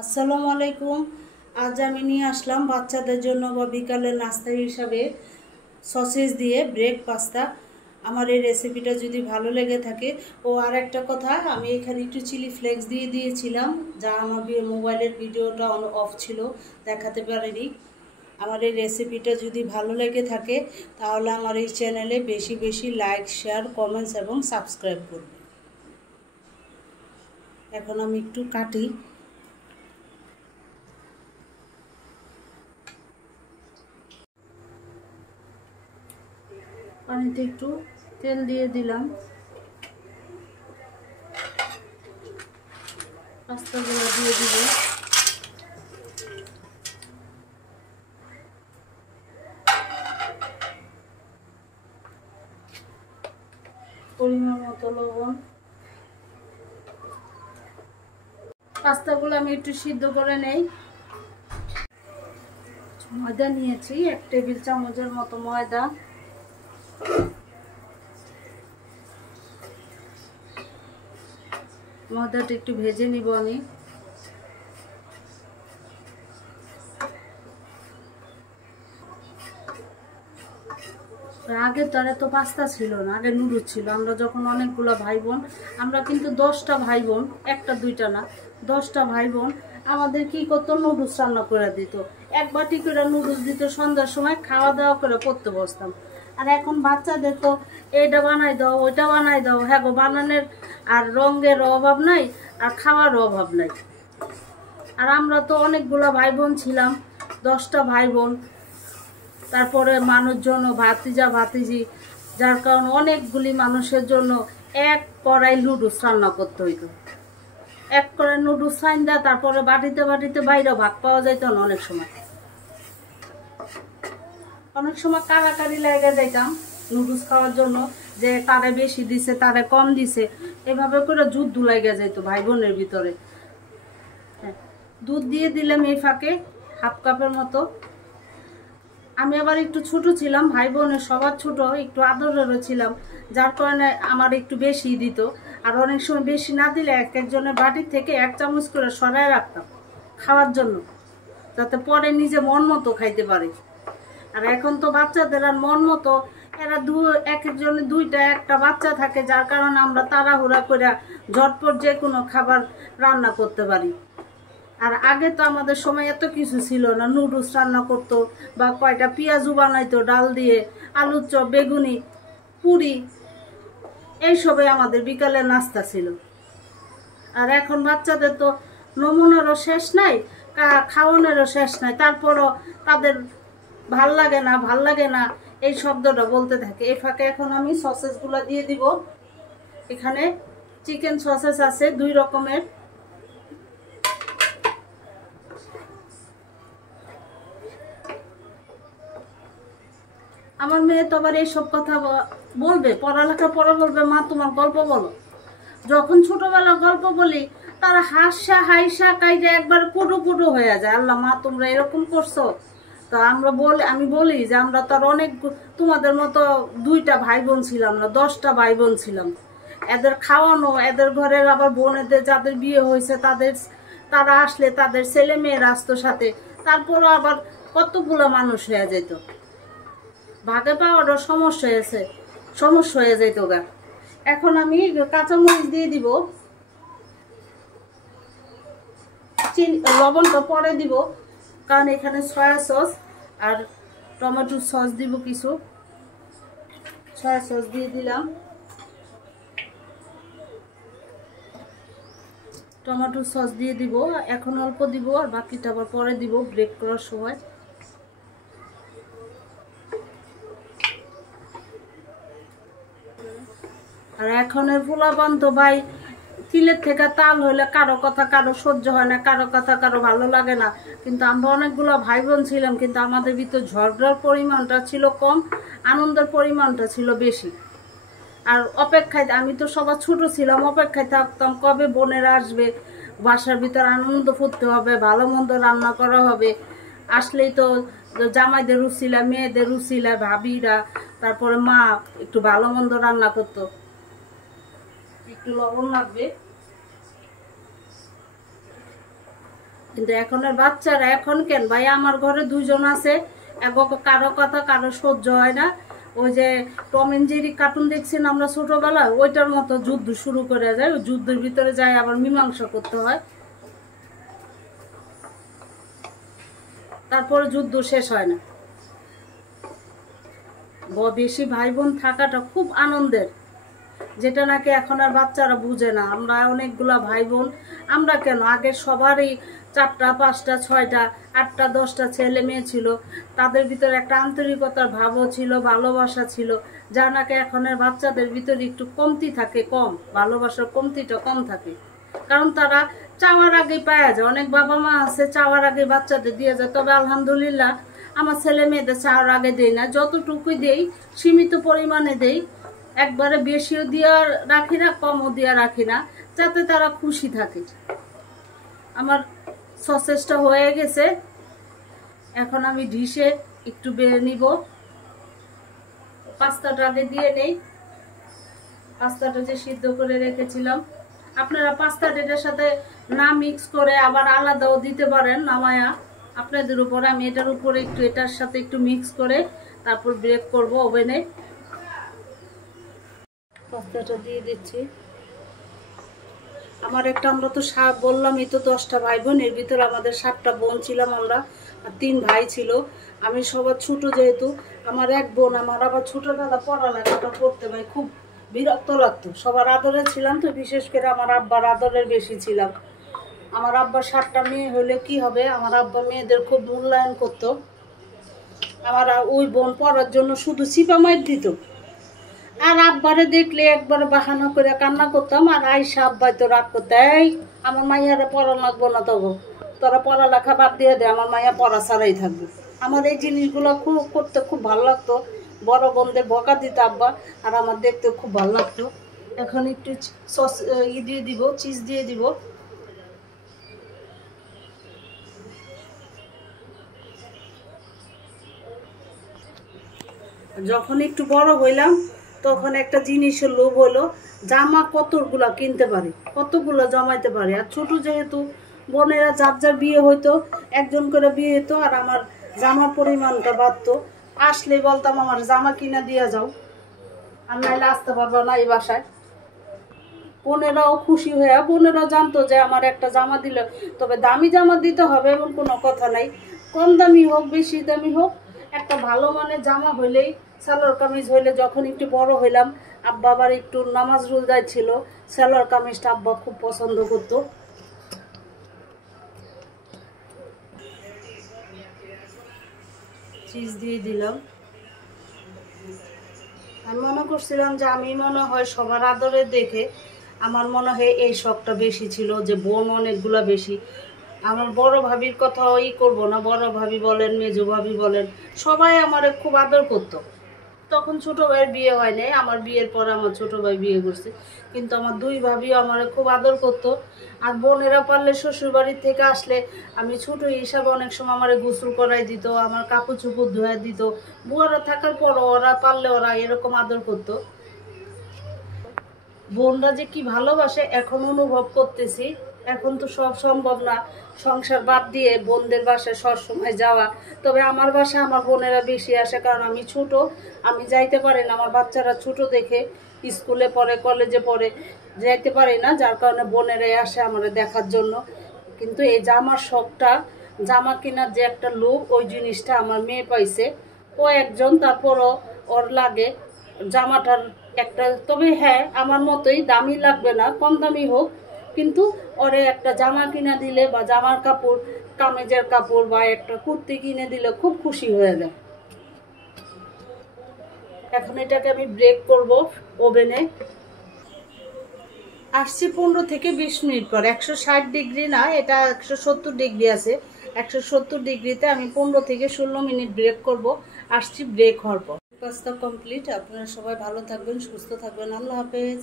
আসসালামু আলাইকুম। আজ আমি নিয়ে আসলাম বাচ্চাদের জন্য বা বিকালের নাস্তা হিসাবে সসেজ দিয়ে ব্রেড পাস্তা। আমার এই রেসিপিটা যদি ভালো লেগে থাকে, ও আর একটা কথা, আমি এখানে একটু চিলি ফ্লেক্স দিয়ে দিয়েছিলাম, যা আমার মোবাইলের ভিডিওটা অফ ছিল, দেখাতে পারিনি। আমার এই রেসিপিটা যদি ভালো লেগে থাকে তাহলে আমার এই চ্যানেলে বেশি বেশি লাইক, শেয়ার, কমেন্টস এবং সাবস্ক্রাইব করবে। এখন আমি একটু কাটি। পানিতে একটু তেল দিয়ে দিলাম, পাস্তাগুলো দিয়ে দিব। পরিমাণ মতো লবণ। পাস্তাগুলো আমি একটু সিদ্ধ করে নেই। ময়দা নিয়েছি 1 টেবিল চামচের মতো ময়দা। ময়দাটা একটু ভেজে নিব আমি। আগে তো আর এত পাস্তা ছিল না, আগে নুডলস ছিল। আমরা যখন অনেকগুলো ভাই বোন, আমরা কিন্তু 10টা ভাই বোন, একটা দুইটা না, 10টা ভাই বোন, আমাদের কি করতো, নুডলস রান্না করে দিত। এক বাটি করে নুডলস দিত, সন্ধ্যার সময় খাওয়া দাওয়া করে পড়তে বসতাম। আর এখন বাচ্চাদের তো এইটা বানাই দাও, ওইটা বানাই দাও, হ্যাঁ গো, বানানোর আর রঙের অভাব নাই, আর খাওয়ার অভাব নাই। আর আমরা তো অনেকগুলো ভাই বোন ছিলাম, 10টা ভাই বোন, তারপরে মানুষজন, ভাতিজা ভাতিজি, যার কারণে অনেকগুলি মানুষের জন্য এক কড়াই নুডলস রান্না করতে হইতো। এক কড়াই নুডলস রান্না, তারপরে বাটিতে বাটিতে বাইরে ভাগ পাওয়া যাইত না। অনেক সময় কাড়াকাড়ি লেগে যাইতাম নুডলস খাওয়ার জন্য, যে তারে বেশি দিছে, তারে কম দিছে, এভাবে করে যুদ্ধ লেগে যাইত ভাই বোনের ভিতরে। দুধ দিয়ে দিলাম এই ফাঁকে 1/2 কাপের মতো। আমি আবার একটু ছোট ছিলাম, ভাই বোনের সবার ছোট, একটু আদরেরও ছিলাম, যার কারণে আমার একটু বেশি দিত। আর অনেক সময় বেশি না দিলে এক একজনের বাটির থেকে 1 চামচ করে সরায় রাখতাম খাওয়ার জন্য, যাতে পরে নিজে মন মতো খাইতে পারে। আর এখন তো বাচ্চাদের আর মন মতো, এরা এক একজনের 2টা 1টা বাচ্চা থাকে, যার কারণে আমরা তাড়াহুড়া করে ঝটপট যে কোনো খাবার রান্না করতে পারি। আর আগে তো আমাদের সময় এত কিছু ছিল না, নুডলস রান্না করতো বা কয়টা পেঁয়াজু বানাইতো ডাল দিয়ে, আলুর চপ, বেগুনি, পুরি, এইসবে আমাদের বিকালের নাস্তা ছিল। আর এখন বাচ্চাদের তো নমুনারও শেষ নাই, খাওয়ানোরও শেষ নাই, তারপরও তাদের ভাল লাগে না, ভাল লাগে না এই শব্দটা বলতে থাকে। এই ফাঁকে এখন আমি সসেসগুলো দিয়ে দিব। এখানে চিকেন সসেস আছে 2 রকমের। আমার মেয়ে তো আবার এইসব কথা বলবে, পড়ালেখা পরে বলবে, মা তোমার গল্প বলো। যখন ছোটবেলার গল্প বলি, তারা হাসা হাইসা কাইজা একবার কুটু কুটু হয়ে যায়। আল্লাহ, মা তোমরা এরকম করছো। তো আমি বলি যে আমরা তো আর অনেক তোমাদের মতো 2টা ভাই বোন ছিলাম না, 10টা ভাই বোন ছিলাম। এদের খাওয়ানো, এদের ঘরের আবার বোনেদের যাদের বিয়ে হয়েছে তারা আসলে তাদের ছেলে মেয়েরা আসতো সাথে, তারপরও আবার কতগুলো মানুষ হয়ে যেত। ভাগে পাওয়ারও সমস্যা হয়ে যেত গা। এখন আমি কাঁচামরিচ দিয়ে দিব, লবণটা পরে দিব, কারণ এখানে সয়া সস আর টমেটো সস দিব কিছু। সয়া সস দিয়ে দিলাম, টমেটো সস দিয়ে দিব, এখন অল্প দিব, আর বাকিটা আবার পরে দিব ব্রেক করার সময়। আর এখনের পোলাপান তো ভাই, তিলের থেকে তাল হইলে কারো কথা কারো সহ্য হয় না, কারো কথা কারো ভালো লাগে না। কিন্তু আমরা অনেকগুলো ভাই বোন ছিলাম, কিন্তু আমাদের ভিতর ঝগড়ার পরিমাণটা ছিল কম, আনন্দের পরিমাণটা ছিল বেশি। আর অপেক্ষায়, আমি তো সবার ছোট ছিলাম, অপেক্ষায় থাকতাম কবে বোনেরা আসবে, বাসার ভিতর আনন্দ ফুটতে হবে, ভালো মন্দ রান্না করা হবে। আসলেই তো জামাইদের রুচিলা, মেয়েদের রুচিলা, ভাবিরা, তারপরে মা একটু ভালো মন্দ রান্না করতো। একটু লবণ লাগবে। কিন্তু এখনের বাচ্চারা এখন কেন ভাই, আমার ঘরে দুইজন আছে, কারো কথা কারো সহ্য হয় না। ওই যে টম এন্ড জেরি কার্টুন দেখছেন আমরা ছোটবেলায়, ওইটার মতো যুদ্ধ শুরু করে যায়, ওই যুদ্ধের ভিতরে যায় আবার মীমাংসা করতে হয়, তারপরে যুদ্ধ শেষ হয় না। বেশি ভাই বোন থাকাটা খুব আনন্দের, যেটা নাকি এখন আর বাচ্চারা বুঝে না। আমরা অনেকগুলা ভাই বোন, আমরা কেন আগের সবারই 4টা 5টা 6টা 8টা 10টা ছেলে মেয়ে ছিল, তাদের ভিতরে একটা আন্তরিকতার ভাবও ছিল, ভালোবাসা ছিল, যা নাকি এখনের বাচ্চাদের ভিতরে একটু কমতি থাকে, কম ভালোবাসার কমতিটা কম থাকে। কারণ তারা চাওয়ার আগে পাওয়া যায়। অনেক বাবা মা আছে চাওয়ার আগে বাচ্চাদের দিয়ে যায়, তবে আলহামদুলিল্লাহ আমার ছেলে মেয়েদের চাওয়ার আগে দেই না, যতটুকুই দেই সীমিত পরিমাণে দেই, একবারে বেশিও দিয়া রাখি না, কমও দিয়া রাখি না, যাতে তারা খুশি থাকে। আমার সসেসটা হয়ে গেছে, এখন আমি ডিশে একটু বেড়ে নিব। পাস্তাটা আগে দিয়ে নেই, পাস্তাটা যে সিদ্ধ করে রেখেছিলাম। আপনারা পাস্তাটা এটার সাথে না মিক্স করে আবার আলাদাও দিতে পারেন নামায়া, আপনাদের উপরে। আমি এটার উপরে একটু এটার সাথে একটু মিক্স করে তারপর ব্রেক করব ওভেনে। পাস্তাটা দিয়ে দিচ্ছি। আমার একটা, আমরা তো বললাম এই তো 10টা ভাই বোন, এর ভিতরে আমাদের 7টা বোন ছিলাম আমরা, আর 3 ভাই ছিল। আমি সবার ছোট, যেহেতু আমার এক বোন, আমার আবার ছোটবেলা পড়ালেখাটা করতে ভাই খুব বিরক্ত লাগতো। সবার আদরে ছিলাম তো, বিশেষ করে আমার আব্বার আদরের বেশি ছিলাম। আমার আব্বার 7টা মেয়ে হলে কি হবে, আমার আব্বা মেয়েদের খুব মূল্যায়ন করতো। আমার ওই বোন পড়ার জন্য শুধু চিপা মাইর দিত, আর আব্বারে দেখলে একবার বাহানা করে কান্না করতাম। আর আইসা আব্বাই তো রাগ করতে, এই আমার মাইয়ারে পড়া লাগবো না, তবু তোরা পড়ালেখা বাদ দিয়ে দে, আমার মাইয়া পড়া ছাড়াই থাকবে। আমার এই জিনিসগুলো খুব করতে খুব ভালো লাগতো। বড় বোনদের বকা দিত আব্বা, আর আমার দেখতে খুব ভালো লাগতো। এখন একটু সস দিয়ে দিব, চিজ দিয়ে দিব। যখন একটু বড় হইলাম তখন একটা জিনিসের লোভ হলো, জামা কতগুলা কিনতে পারি, কতগুলো জমাইতে পারি। আর ছোট যেহেতু বোনেরা যার যার বিয়ে হইতো, একজন করে বিয়ে হতো, আর আমার জামার পরিমাণটা বাড়তো। আসলে বলতাম আমার জামা কিনা দিয়ে যাও, আর নাইলে আসতে পারবো না এই বাসায়। বোনেরাও খুশি হয়ে, বোনেরাও জানতো যে আমার একটা জামা দিলে, তবে দামি জামা দিতে হবে এমন কোনো কথা নাই, কম দামি হোক বেশি দামি হোক, একটা ভালো মানের জামা হইলেই, সালোয়ার কামিজ হইলে। যখন একটু বড় হইলাম, আব্বা আবার একটু নামাজ রোজায় ছিল, সালোয়ার কামিজটা আব্বা খুব পছন্দ করতো। চিজ দিয়ে দিলাম। আমি মনে করছিলাম যে আমি মনে হয় সবার আদরে দেখে আমার মনে হয় এই শখটা বেশি ছিল, যে বোন অনেকগুলা বেশি। আমার বড় ভাবির কথাও করবো না, বড় ভাবি বলেন মেজো ভাবি বলেন, সবাই আমার খুব আদর করতো। তখন ছোট ভাইয়ের বিয়ে হয় নাই, আমার বিয়ের পরে আমার ছোট ভাই বিয়ে করছে, কিন্তু আমার 2 ভাবিও আমার খুব আদর করতো। আর বোনেরা পারলে শ্বশুর বাড়ির থেকে আসলে আমি ছোট হিসাবে অনেক সময় আমার গোসল করাই দিত, আমার কাপড় চোপড় ধোয়া দিত। বুয়ারা থাকার পরও ওরা পারলে ওরা এরকম আদর করতো। বোনরা যে কি ভালোবাসে এখন অনুভব করতেছি। এখন তো সব সম্ভব না, সংসার বাদ দিয়ে বোনদের বাসায় সবসময় যাওয়া। তবে আমার বাসায় আমার বোনেরা বেশি আসে, কারণ আমি ছোট, আমি যাইতে পারি না। আমার বাচ্চারা ছোট দেখে স্কুলে পড়ে, কলেজে পড়ে, যাইতে পারি না, যার কারণে বোনেরাই আসে আমার দেখার জন্য। কিন্তু এই জামার শখটা, জামা কেনার যে একটা লোভ, ওই জিনিসটা আমার মেয়ে পাইছে। ও একজন, তারপরও ওর লাগে জামাটার একটা, তবে হ্যাঁ আমার মতোই দামি লাগবে না, কম দামি হোক, কিন্তু ওরে একটা জামা কিনা দিলে বা জামার কাপড়, কামিজের কাপড় বা একটা কুর্তি কিনে দিলে খুব খুশি হয়ে যায়। এখন এটাকে আমি ব্রেক করব ওভেনে। আসছি 15 থেকে 20 মিনিট পর। 160 ডিগ্রি না, এটা 170 ডিগ্রি আছে। 170 ডিগ্রিতে আমি 15 থেকে 16 মিনিট ব্রেক করব। আসছি ব্রেক হওয়ার পর। Pasta complete. আপনারা সবাই ভালো থাকবেন, সুস্থ থাকবেন। আল্লাহ হাফেজ।